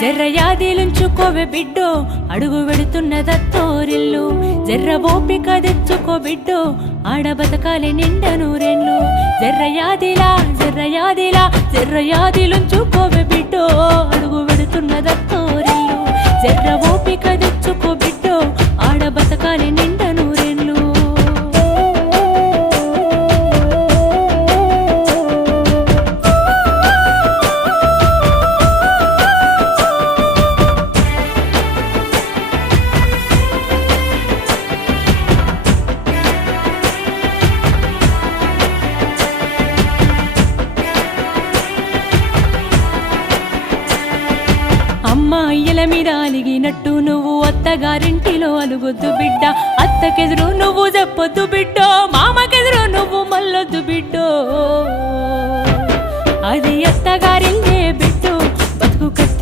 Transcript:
జర్రయాదిలుంచుకోవే బిడ్డో అడుగు వెడుతున్నదత్తోరిల్లు జర్ర ఓపిక తెచ్చుకో బిడ్డో ఆడ బతకాలి నిండ నూరెళ్ళు జర్రయాదిలా జర్రయాదిలుంచుకోవే బిడ్డో అడుగు వెడుతున్నదత్తోరిల్లు జర్ర ఓపిక తెచ్చుకో బిడ్డో ఆడ బతకాలి నిండ నూరెళ్ళు అమ్మాయిల మీద అలిగినట్టు నువ్వు అత్తగారింటిలో అలుగొద్దు బిడ్డ అత్తకెదురు నువ్వు చెప్పొద్దు బిడ్డో మామకెదురు నువ్వు మల్లొద్దు బిడ్డో అది అత్తగారిల్లే బిడ్డ